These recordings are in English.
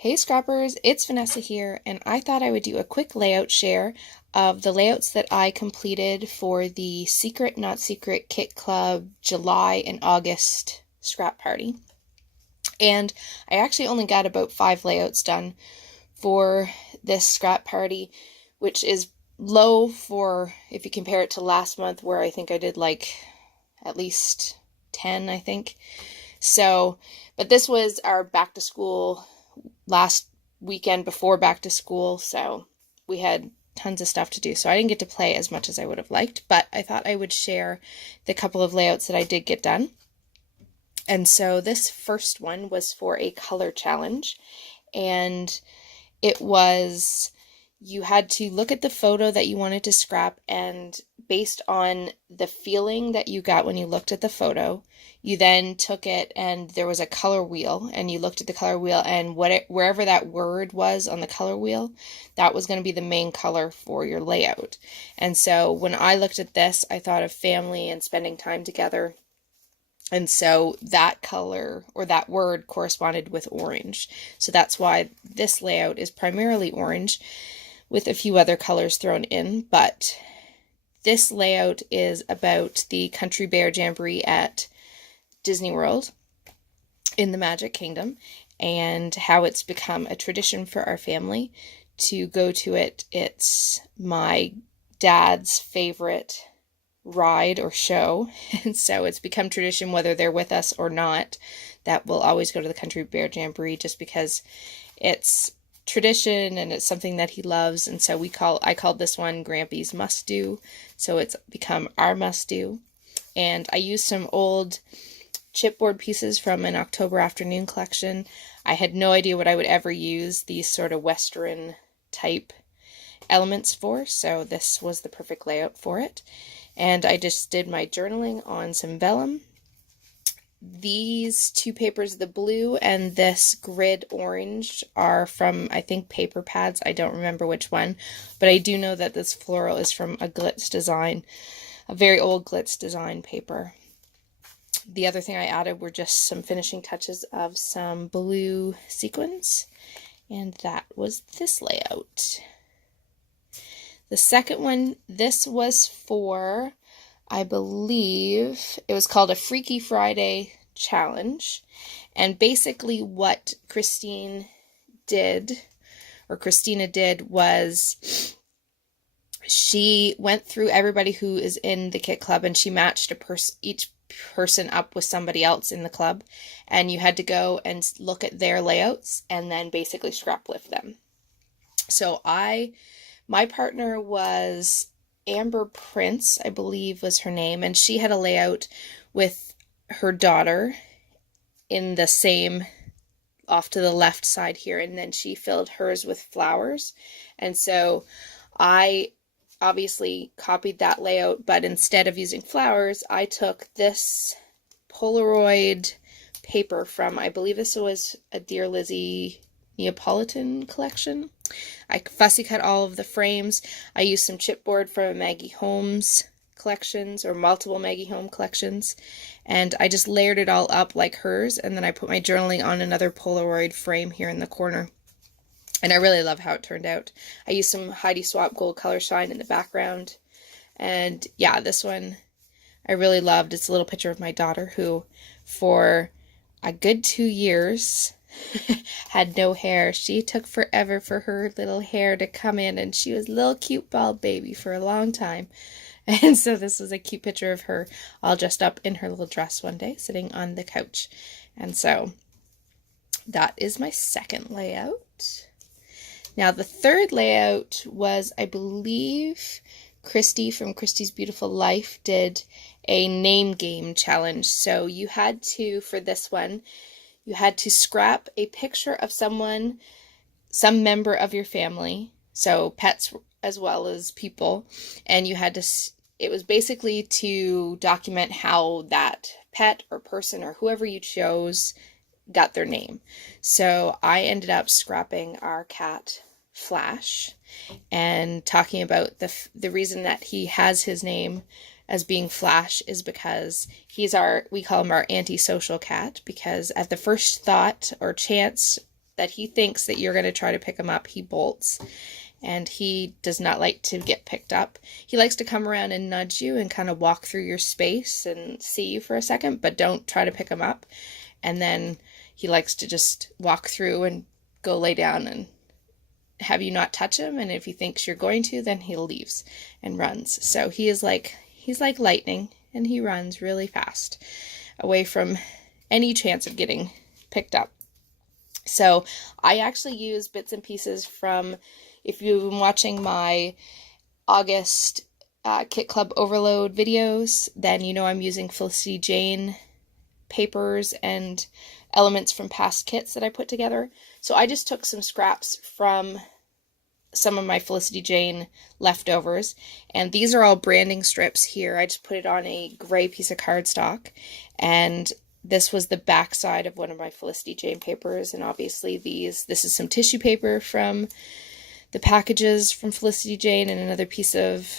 Hey Scrappers, it's Vanessa here, and I thought I would do a quick layout share of the layouts that I completed for the Secret Not Secret Kit Club July and August scrap party. And I actually only got about 5 layouts done for this scrap party, which is low for if you compare it to last month where I think I did like at least 10, I think. So, but this was our back to school last weekend before back to school, so we had tons of stuff to do. So I didn't get to play as much as I would have liked, but I thought I would share the couple of layouts that I did get done. And so this first one was for a color challenge, and it was you had to look at the photo that you wanted to scrap, and based on the feeling that you got when you looked at the photo, you then took it and there was a color wheel, and you looked at the color wheel, and wherever that word was on the color wheel, that was going to be the main color for your layout. And so when I looked at this, I thought of family and spending time together. And so that color or that word corresponded with orange. So that's why this layout is primarily orange with a few other colors thrown in. But this layout is about the Country Bear Jamboree at Disney World in the Magic Kingdom and how it's become a tradition for our family to go to it. It's my dad's favorite ride or show, and so it's become tradition whether they're with us or not that we'll always go to the Country Bear Jamboree just because it's tradition and it's something that he loves. And so I called this one Grampy's Must Do, so it's become our must do. And I used some old chipboard pieces from an October Afternoon collection. I had no idea what I would ever use these sort of Western type elements for, so this was the perfect layout for it. And I just did my journaling on some vellum. These two papers, the blue and this grid orange, are from, I think, Paper Pads. I don't remember which one, but I do know that this floral is from a Glitz design, a very old Glitz design paper. The other thing I added were just some finishing touches of some blue sequins, and that was this layout. The second one, this was for, I believe, it was called a Freaky Friday Challenge. And basically what Christina did was she went through everybody who is in the Kit Club and she matched each person up with somebody else in the club. And you had to go and look at their layouts and then basically scrap lift them. So my partner was Amber Prince, I believe was her name, and she had a layout with her daughter in the same, off to the left side here, and then she filled hers with flowers. And so I obviously copied that layout, but instead of using flowers, I took this Polaroid paper from, I believe this was a Dear Lizzie Neapolitan collection. I fussy cut all of the frames. I used some chipboard from Maggie Holmes collections or multiple Maggie Holmes collections, and I just layered it all up like hers, and then I put my journaling on another Polaroid frame here in the corner. And I really love how it turned out. I used some Heidi Swapp Gold Color Shine in the background. And yeah, this one I really loved. It's a little picture of my daughter who, for a good 2 years, had no hair. She took forever for her little hair to come in, and she was a little cute bald baby for a long time. And so this was a cute picture of her all dressed up in her little dress one day, sitting on the couch. And so that is my second layout. Now the third layout was, I believe, Christy from Christy's Beautiful Life did a name game challenge. So you had to, for this one, you had to scrap a picture of someone, some member of your family, so pets as well as people, and you had to, it was basically to document how that pet or person or whoever you chose got their name. So I ended up scrapping our cat, Flash, and talking about the reason that he has his name as being Flash is because we call him our antisocial cat, because at the first thought or chance that he thinks that you're going to try to pick him up, he bolts. And he does not like to get picked up. He likes to come around and nudge you and kind of walk through your space and see you for a second, but don't try to pick him up. And then he likes to just walk through and go lay down and have you not touch him. And if he thinks you're going to, then he leaves and runs. So he's like lightning, and he runs really fast away from any chance of getting picked up. So I actually use bits and pieces from, if you've been watching my August Kit Club Overload videos, then you know I'm using Felicity Jane papers and elements from past kits that I put together. So I just took some scraps from some of my Felicity Jane leftovers, and these are all branding strips here. I just put it on a gray piece of cardstock, and this was the back side of one of my Felicity Jane papers, and obviously this is some tissue paper from the packages from Felicity Jane, and another piece of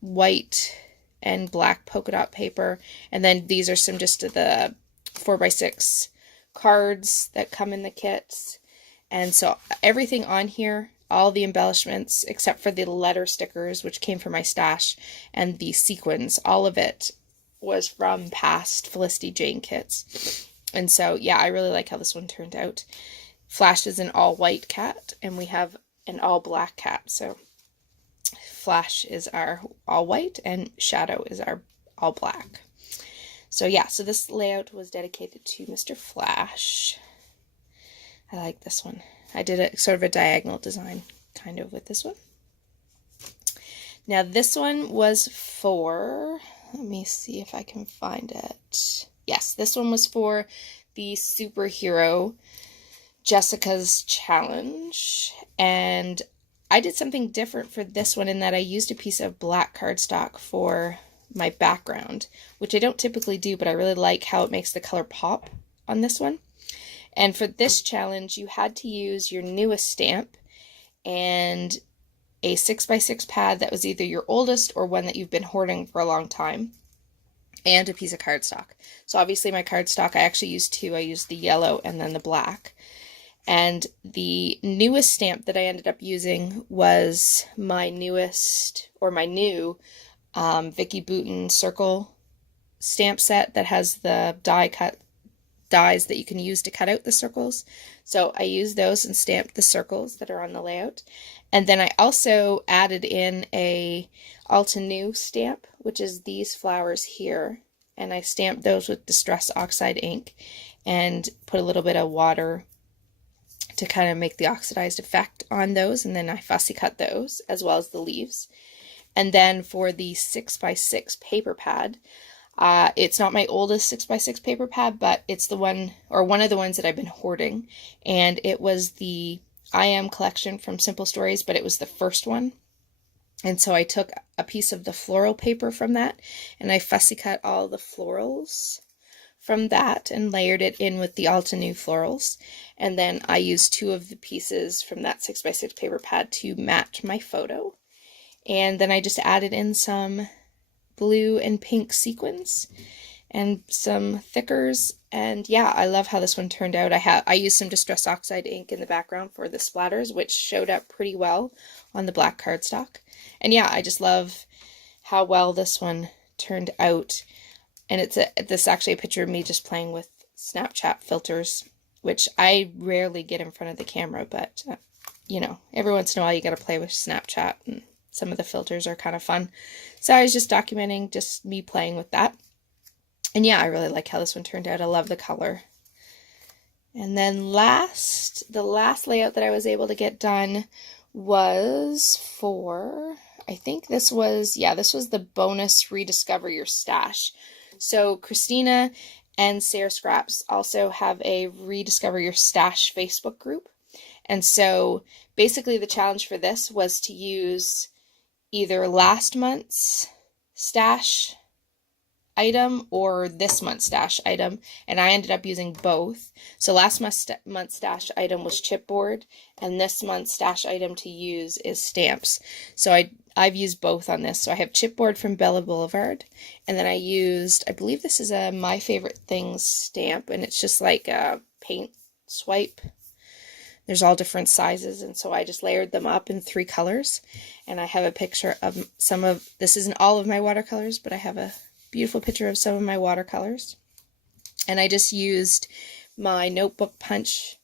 white and black polka dot paper, and then these are some just of the 4x6 cards that come in the kits. And so everything on here, all the embellishments except for the letter stickers, which came from my stash, and the sequins, all of it was from past Felicity Jane kits. And so yeah, I really like how this one turned out. Flash is an all white cat, and we have an all black cat. So Flash is our all white and Shadow is our all black. So yeah, so this layout was dedicated to Mr. Flash. I like this one. I did a sort of a diagonal design kind of with this one. Now this one was for, let me see if I can find it. Yes, this one was for the superhero Jessica's challenge, and I did something different for this one in that I used a piece of black cardstock for my background, which I don't typically do, but I really like how it makes the color pop on this one. And for this challenge, you had to use your newest stamp and a 6x6 pad that was either your oldest or one that you've been hoarding for a long time, and a piece of cardstock. So obviously my cardstock, I actually used two. I used the yellow and then the black. And the newest stamp that I ended up using was my newest, or my new Vicky Bouton circle stamp set that has the dies that you can use to cut out the circles. So I used those and stamped the circles that are on the layout. And then I also added in a Alta Nu stamp, which is these flowers here. And I stamped those with Distress Oxide ink and put a little bit of water to kind of make the oxidized effect on those. And then I fussy cut those as well as the leaves. And then for the 6x6 paper pad, it's not my oldest 6x6 paper pad, but it's the one, or one of the ones that I've been hoarding. And it was the I Am collection from Simple Stories, but it was the first one. And so I took a piece of the floral paper from that, and I fussy cut all the florals from that and layered it in with the Alta Nu florals. And then I used two of the pieces from that 6x6 paper pad to match my photo. And then I just added in some blue and pink sequins and some thickers. And yeah, I love how this one turned out. I used some Distress Oxide ink in the background for the splatters, which showed up pretty well on the black cardstock. And yeah, I just love how well this one turned out. And this is actually a picture of me just playing with Snapchat filters, which I rarely get in front of the camera, but you know, every once in a while you got to play with Snapchat, and some of the filters are kind of fun. So I was just documenting just me playing with that. And yeah, I really like how this one turned out. I love the color. And then the last layout that I was able to get done was for, I think this was the bonus Rediscover Your Stash. So Christina and Sarah Scraps also have a Rediscover Your Stash Facebook group. And so basically the challenge for this was to use either last month's stash item or this month's stash item, and I ended up using both. So last month's stash item was chipboard, and this month's stash item to use is stamps. So I've used both on this. So I have chipboard from Bella Boulevard, and then I believe this is a My Favorite Things stamp, and it's just like a paint swipe There's all different sizes, and so I just layered them up in 3 colors. And I have a picture of some of, this isn't all of my watercolors, but I have a beautiful picture of some of my watercolors. And I just used my notebook punch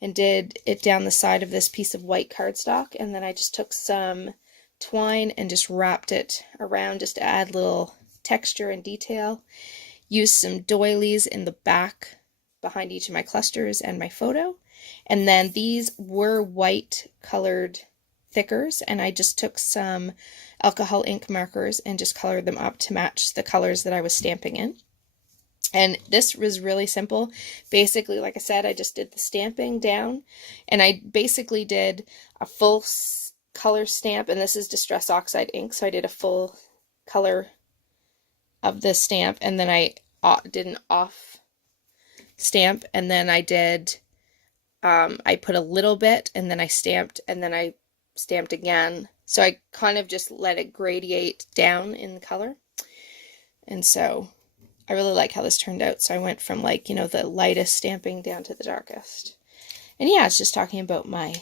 and did it down the side of this piece of white cardstock, and then I just took some twine and just wrapped it around just to add little texture and detail. Used some doilies in the back behind each of my clusters and my photo. And then these were white colored thickers, and I just took some alcohol ink markers and just colored them up to match the colors that I was stamping in. And this was really simple. Basically, like I said, I just did the stamping down, and I basically did a full color stamp, and this is Distress Oxide ink, so I did a full color of the stamp, and then I did an off stamp, and then I did, I put a little bit, and then I stamped, and then I stamped again. So I kind of just let it gradiate down in the color. And so I really like how this turned out. So I went from, like, you know, the lightest stamping down to the darkest. And yeah, it's just talking about my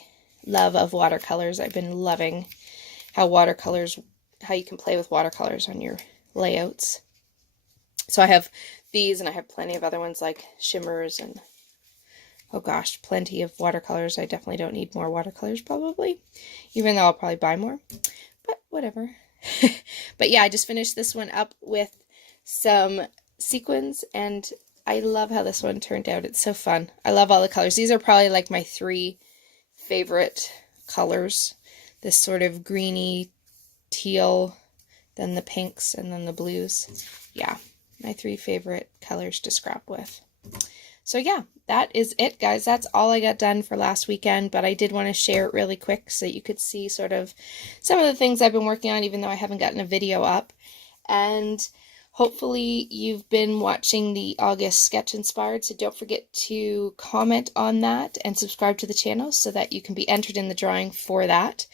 love of watercolors. I've been loving how you can play with watercolors on your layouts. So I have these, and I have plenty of other ones like shimmers and, oh gosh, plenty of watercolors. I definitely don't need more watercolors probably, even though I'll probably buy more, but whatever. But yeah, I just finished this one up with some sequins, and I love how this one turned out. It's so fun. I love all the colors. These are probably like my 3 favorite colors. This sort of greeny teal, then the pinks, and then the blues. Yeah, my 3 favorite colors to scrap with. So yeah, that is it, guys. That's all I got done for last weekend, but I did want to share it really quick so you could see sort of some of the things I've been working on, even though I haven't gotten a video up. And hopefully you've been watching the August Sketch Inspired, so don't forget to comment on that and subscribe to the channel so that you can be entered in the drawing for that.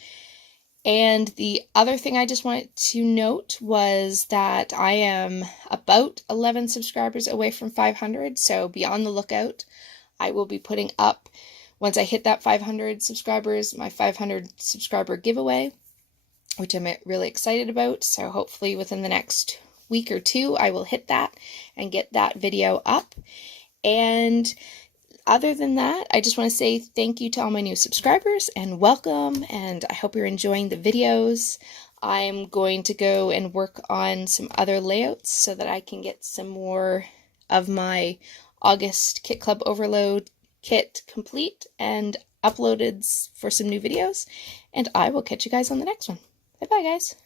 And the other thing I just wanted to note was that I am about 11 subscribers away from 500, so be on the lookout. I will be putting up, once I hit that 500 subscribers, my 500 subscriber giveaway, which I'm really excited about. So hopefully within the next week or 2, I will hit that and get that video up. And other than that, I just want to say thank you to all my new subscribers and welcome, and I hope you're enjoying the videos. I'm going to go and work on some other layouts so that I can get some more of my August Kit Club Overload kit complete and uploaded for some new videos, and I will catch you guys on the next one. Bye-bye, guys.